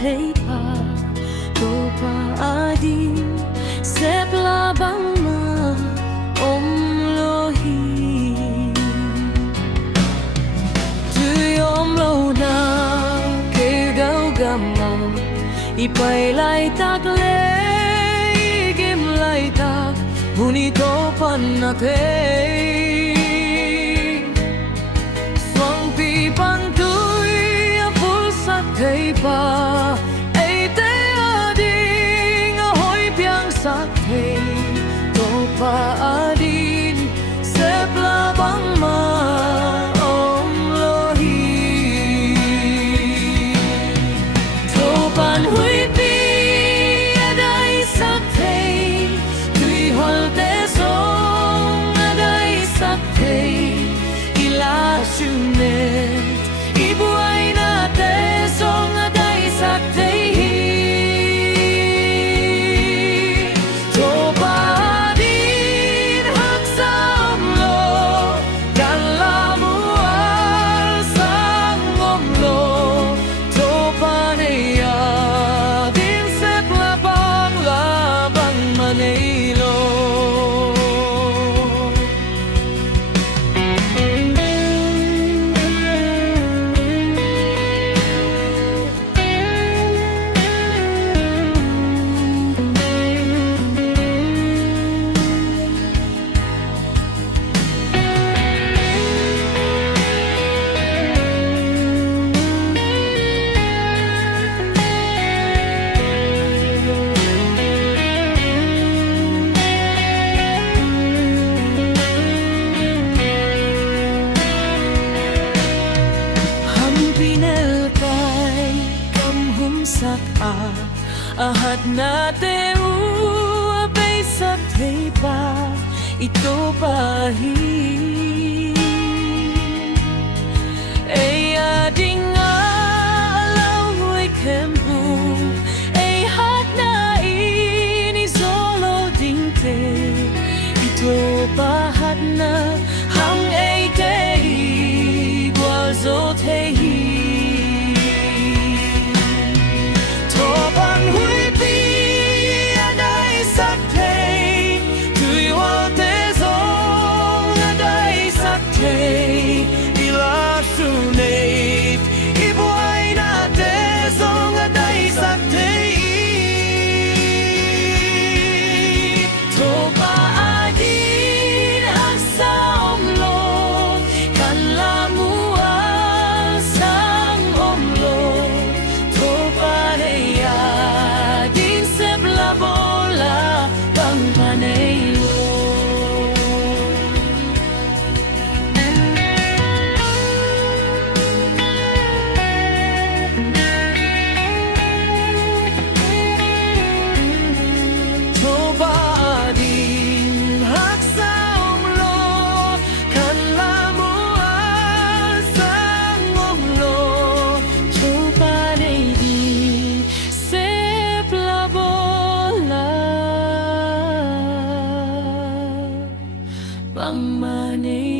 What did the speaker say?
thấy pa tô pa adi xếp la băng mà ôm lo hi tui ôm lâu na kêu gao gamma ipai lai tak le game lai tak huni to pan na ke thấy pa ai te ading hoi piang sak thei to pa adin sep la bang ma om lo hi to pan hui pi adai sak thei tui hol te song adai sak thei ila shunet ibuai na te song adai sak thei to pa din hak sam lo kan la mual sang om lo to pa nei ya din sep la bang ma nei lo sak ahat na te u abay sak thei pa ito pa hi ay ading alaw huwag kempu ay hat na ini solo ding te ito pa hat na hang ay te gwal zo te hi bang ma nei